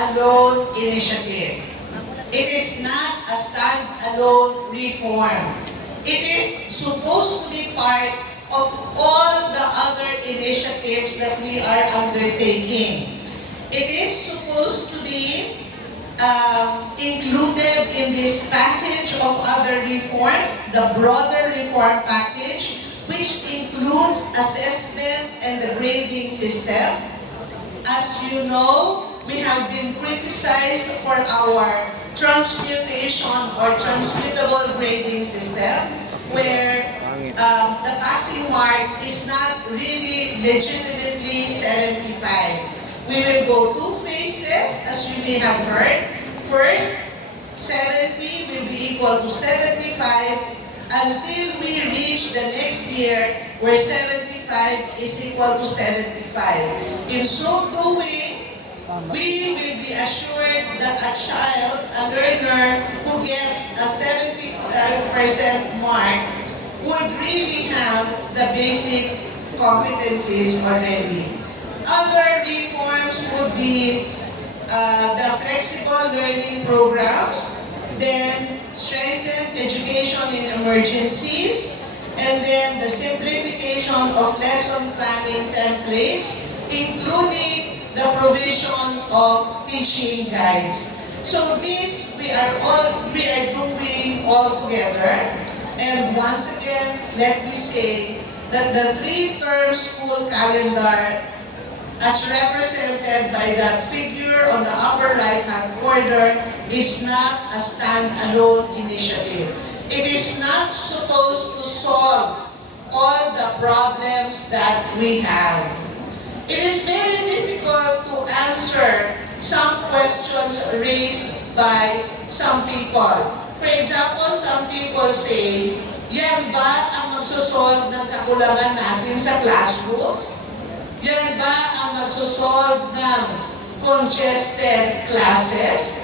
stand-alone initiative. It is not a stand-alone reform. It is supposed to be part of all the other initiatives that we are undertaking. It is supposed to be included in this package of other reforms, the broader reform package, which includes assessment and the grading system. As you know, we have been criticized for our transmutation or transmutable grading system, where the passing mark is not really legitimately 75. We will go two phases, as you may have heard. First, 70 will be equal to 75 until we reach the next year where 75 is equal to 75. In so doing, we will be assured that a child, a learner who gets a 75% mark would really have the basic competencies already. Other reforms would be the flexible learning programs, then strengthened education in emergencies, and then the simplification of lesson planning templates, including the provision of teaching guides. So this we are doing all together. And once again, let me say that the 3-term school calendar, as represented by that figure on the upper right-hand corner, is not a stand-alone initiative. It is not supposed to solve all the problems that we have. It is very difficult to answer some questions raised by some people. For example, some people say, yan ba ang magsosolve ng kakulangan natin sa classrooms? Yan ba ang magsosolve ng congested classes?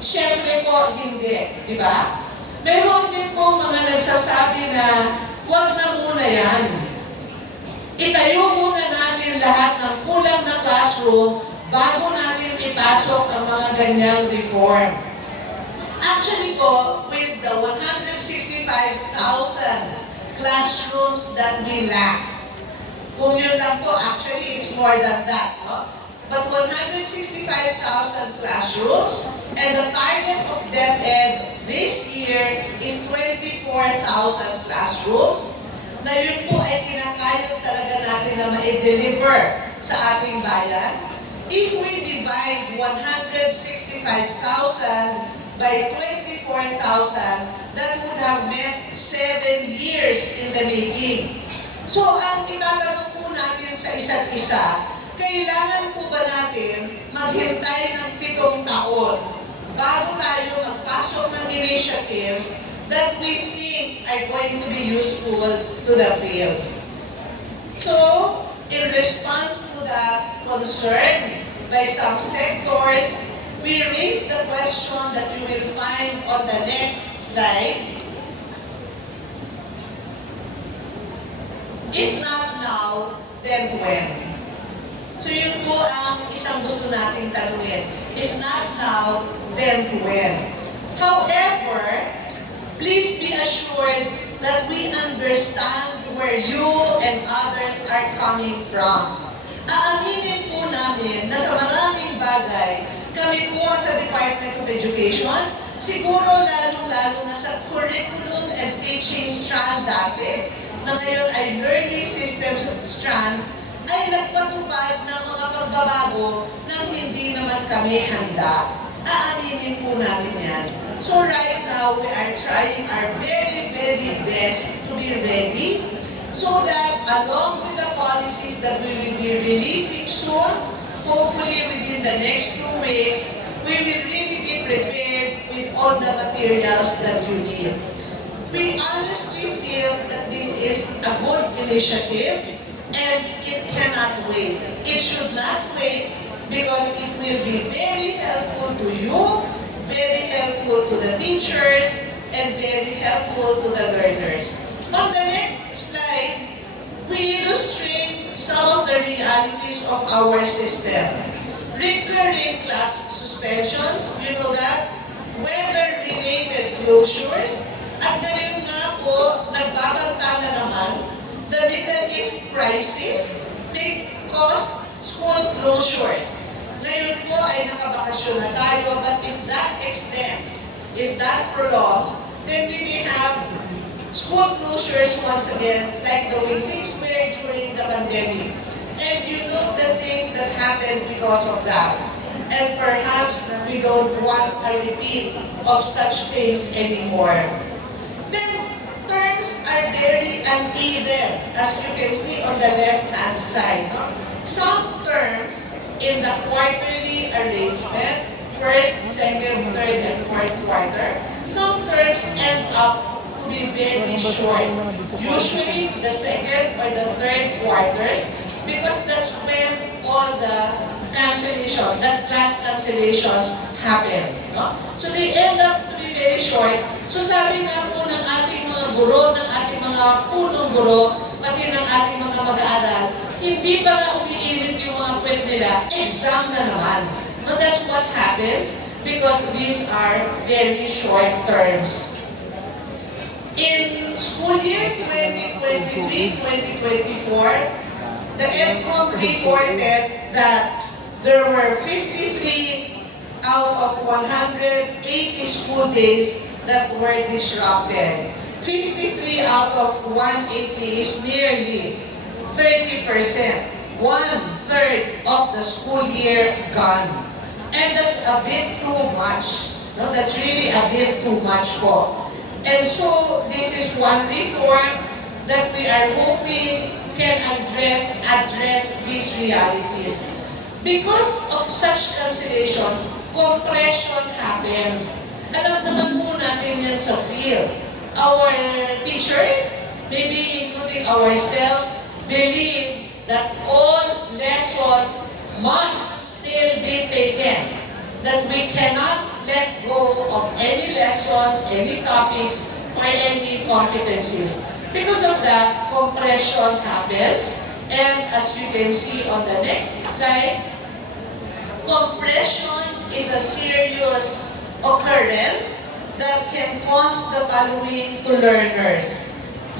Siyempre po, hindi. Di ba? Meron din po mga nagsasabi na, wag na muna yan. Itayo muna natin lahat ng kulang na classroom bago natin ipasok ang mga ganyang reform. Actually po, with the 165,000 classrooms that we lack, kung yun lang po, actually it's more than that, no? But 165,000 classrooms, and the target of DepEd this year is 24,000 classrooms, na yun po ay kinakayod talaga natin na ma-deliver sa ating bayan. If we divide 165,000 by 24,000, that would have meant 7 years in the making. So, ang itatanong po natin sa isa't isa, kailangan po ba natin maghintay ng 7 taon bago tayo magpasok ng initiatives that we think are going to be useful to the field? So, in response to that concern by some sectors, we raised the question that you will find on the next slide. If not now, then when? So yun po ang isang gusto nating tanungin. If not now, then when? However, please be assured that we understand where you and others are coming from. Aaminin po namin na sa maraming bagay, kami po sa Department of Education, siguro lalong-lalo na sa curriculum and teaching strand dati, na ngayon ay learning systems strand, ay nagpatupad ng mga pagbabago nang hindi naman kami handa. Aaminin po namin yan. So right now, we are trying our very, very best to be ready so that along with the policies that we will be releasing soon, hopefully within the next 2 weeks, we will really be prepared with all the materials that you need. We honestly feel that this is a good initiative and it cannot wait. It should not wait because it will be very helpful to you, very helpful to the teachers, and very helpful to the learners. On the next slide, we illustrate some of the realities of our system. Recurring class suspensions, you know that, weather-related closures, at ngayon nga po, nagbabanta na naman, the Middle East crisis may cause school closures. Ngayon po ay nakabakasyon na tayo, but if that extends, if that prolongs, then we may have school closures once again, like the way things were during the pandemic. And you know the things that happened because of that. And perhaps we don't want a repeat of such things anymore. Then, terms are very uneven, as you can see on the left-hand side. No? Some terms in the quarterly arrangement, first, second, third, and fourth quarter, some terms end up to be very short. Usually, the second or the third quarters, because that's when all the cancellation, the class cancellations happen. No? So they end up to be very short. So sabi nga po ng ating mga guro, ng ating mga punong guro, pati ng ating mga mag-aaral, hindi pa nga umiinit yung mga puwet nila, exam na naman. No, that's what happens because these are very short terms. In school year 2023-2024, the EDCOM reported that there were 53 out of 180 school days that were disrupted. 53 out of 180 is nearly 30%. 1/3 of the school year gone. And that's a bit too much. No, that's really a bit too much po. And so, this is one reform that we are hoping can address these realities. Because of such cancellations, compression happens. Alam naman po natin yan sa field. Our teachers, maybe including ourselves, believe that all lessons must still be taken. That we cannot let go of any lessons, any topics, or any competencies. Because of that, compression happens. And as you can see on the next slide, compression is a serious occurrence that can cause the following to learners.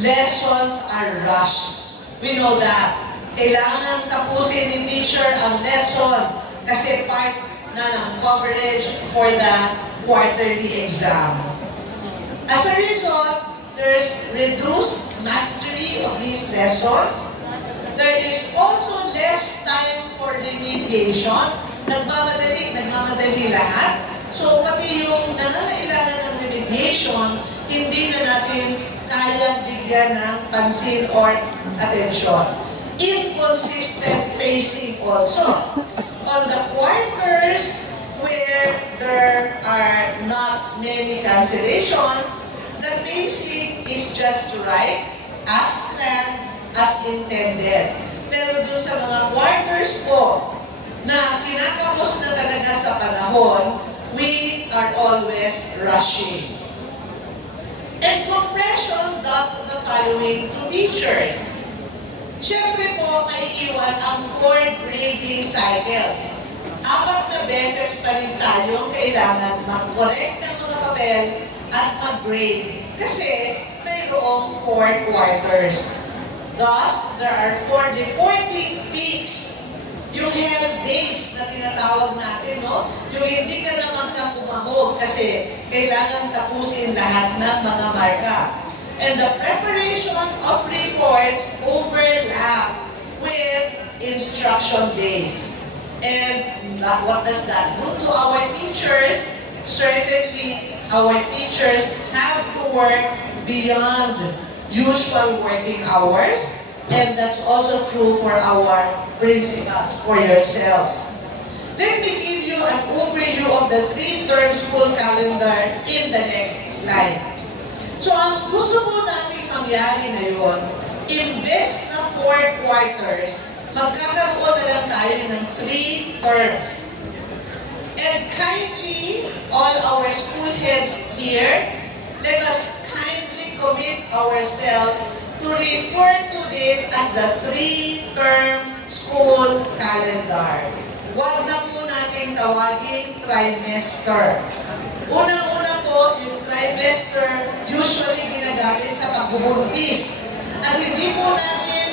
Lessons are rushed. We know that. Kailangan tapusin ni teacher ang lesson kasi part na ng coverage for the quarterly exam. As a result, there's reduced mastery of these lessons. There is also less time for remediation. Nagmamadali lahat. So, pati yung nangangailangan ng remediation, hindi na natin kayang bigyan ng pansin or atensyon. Inconsistent pacing also. On the quarters where there are not many cancellations, the pacing is just right, as planned, as intended. Pero dun sa mga quarters po na kinakapos na talaga sa panahon, we are always rushing. And compression does the following to teachers. Siyempre po, maiiwan ang 4 grading cycles. 4 na beses pa rin tayo kailangan mag-correct ng mga papel at mag-grade. Kasi mayroong 4 quarters. Thus, there are 4 reporting peaks. Yung hell days na tinatawag natin, no? Yung hindi ka naman pumahog kasi kailangan tapusin lahat ng mga marka. And the preparation of reports overlap with instruction days. And what does that do to our teachers? Certainly, our teachers have to work beyond usual working hours. And that's also true for our principals, for yourselves. Let me give you an overview of the 3-term school calendar in the next slide. So, ang gusto po nating mangyari ngayon, imbes na 4 quarters, magkakaroon na lang tayo ng 3 terms. And kindly, all our school heads here, let us kindly commit ourselves to refer to this as the 3-term school calendar. Huwag na po nating tawagin trimester. Unang-una po, yung trimester usually ginagamit sa pagbubuntis. At hindi po natin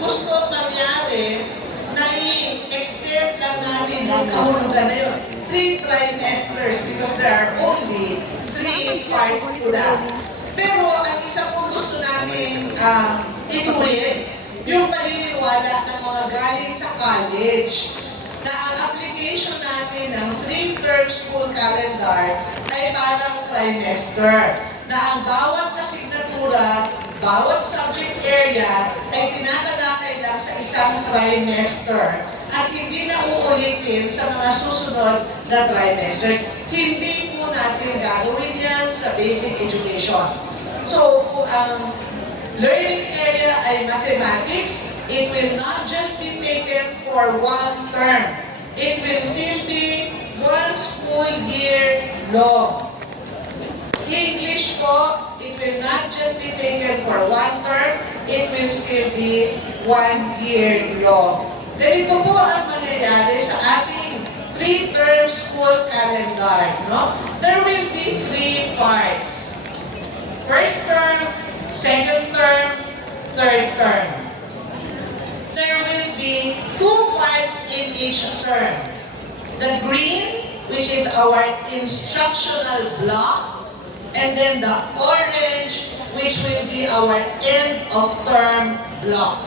gusto mangyari na i-extend lang natin yung kahulugan na yun. 3 trimesters because there are only 3 parts to that. Pero ang isa pong gusto natin ituwid, yung paniniwala ng mga galing sa college na ang application natin ng 3-term school calendar ay parang trimester. Na ang bawat asignatura, bawat subject area ay tinatalakay lang sa isang trimester at hindi na uulitin sa mga susunod na trimesters. Hindi po natin gagawin yan sa basic education. So, kung ang learning area ay mathematics, it will not just be taken for 1 term. It will still be 1 school year long. English po, it will not just be taken for 1 term, it will still be 1 year long. Ganito po ang mangyayari sa ating 3-term school calendar. No? There will be 3 parts. First term, second term, third term. There will be 2 parts in each term. The green, which is our instructional block, and then the orange, which will be our end of term block.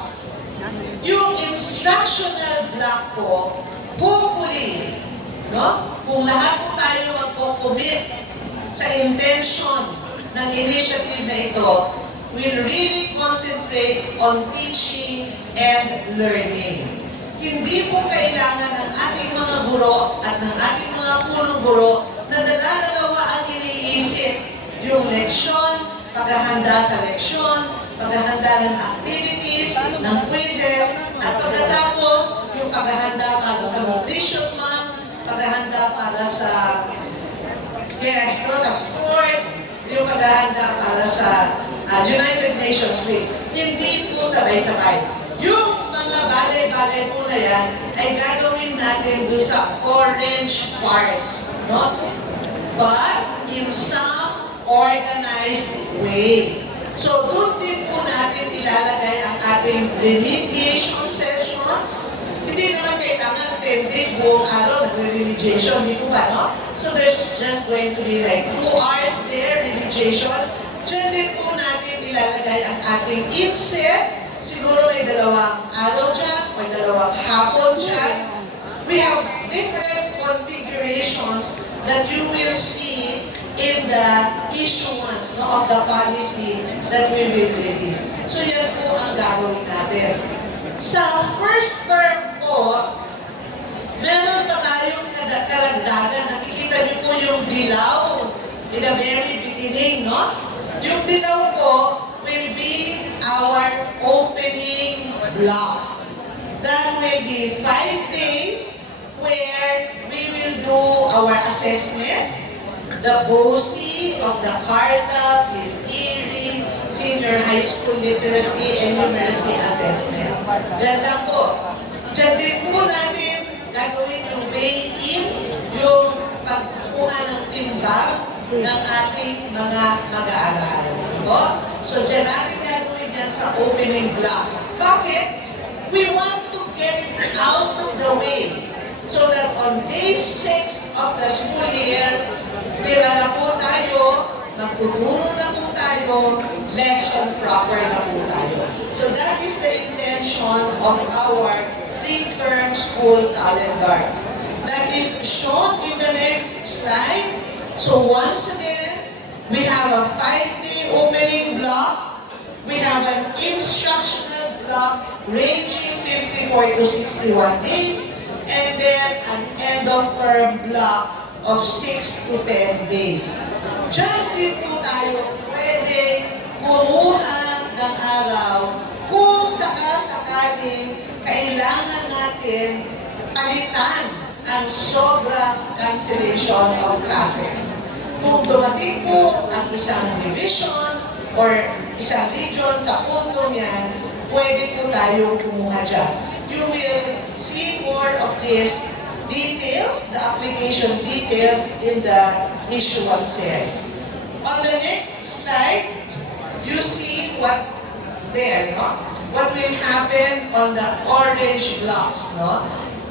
Yung instructional block po, hopefully, no? Kung lahat po tayo magko-commit sa intention ng initiative na ito, will really concentrate on teaching and learning. Hindi po kailangan ng ating mga guro at ng ating mga punong guro na dalawa ang iniisip. Yung leksyon, paghahanda sa leksyon, paghahanda ng activities, ng quizzes, at pagkatapos, yung paghahanda para sa nutrition month, paghahanda para sa, sa sports, yung paghahanda para sa United Nations Week. Hindi po sabay-sabay. Yung mga bagay-bagay po na yan ay gagawin natin dun sa orange parts. No? But in some organized way. So, doon din po natin ilalagay ang ating remediation sessions. Hindi naman kailangan 10 days buong araw nagre-remediation, di po ba, no? So, there's just going to be like 2 hours there, remediation. Diyan din po natin ilalagay ang ating inset. Siguro may 2 araw dyan, may 2 hapon dyan. We have different configurations that you will see in the issuance of the policy that we will release. So yan po ang gagawin natin. Sa first term po, meron pa tayong karagdagan. Nakikita niyo po yung dilaw in the very beginning, no? Yung dilaw po will be our opening block. That will be 5 days where we will do our assessments, the BOCI of the CARTA, PhilErie, Senior High School Literacy and Numeracy Assessment. Diyan lang po. Diyan din po natin gagawin yung weigh-in, yung pagkuha ng timbang ng ating mga mag-aaral. No? So diyan natin gagawin yan sa opening block. Bakit? We want to get it out of the way so that on day 6 of the school year, pira na po tayo, magtuturo na po tayo, lesson proper na po tayo. So that is the intention of our 3-term school calendar. That is shown in the next slide. So once again, we have a 5-day opening block. We have an instructional block ranging 54 to 61 days, and then an end-of-term block of 6 to 10 days. Diyan din po tayo pwede kumuha ng araw kung sakasakaling kailangan natin palitan ang sobrang cancellation of classes. Kung dumating po ang isang division or isang region sa puntong yan, pwede po tayo kumuha dyan. You will see more of this details, the application details in the issuances. On the next slide, you see what there, no? What will happen on the orange blocks, no?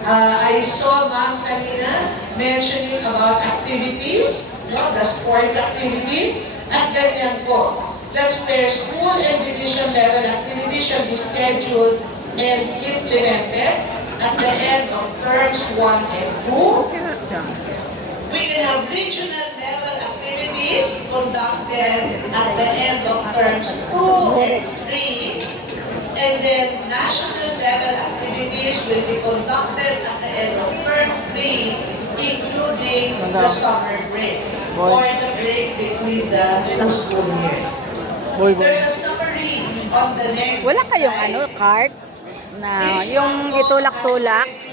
I saw Ma'am kanina mentioning about activities, no? The sports activities, at ganyan po. That's where school and division level activities shall be scheduled and implemented at the end of terms 1 and 2. We can have regional level activities conducted at the end of terms 2 and 3. And then national level activities will be conducted at the end of term 3, including the summer break or the break between the 2 school years. There's a summary on the next Wala kayong slide. cart na This yung one po itulak-tulak? has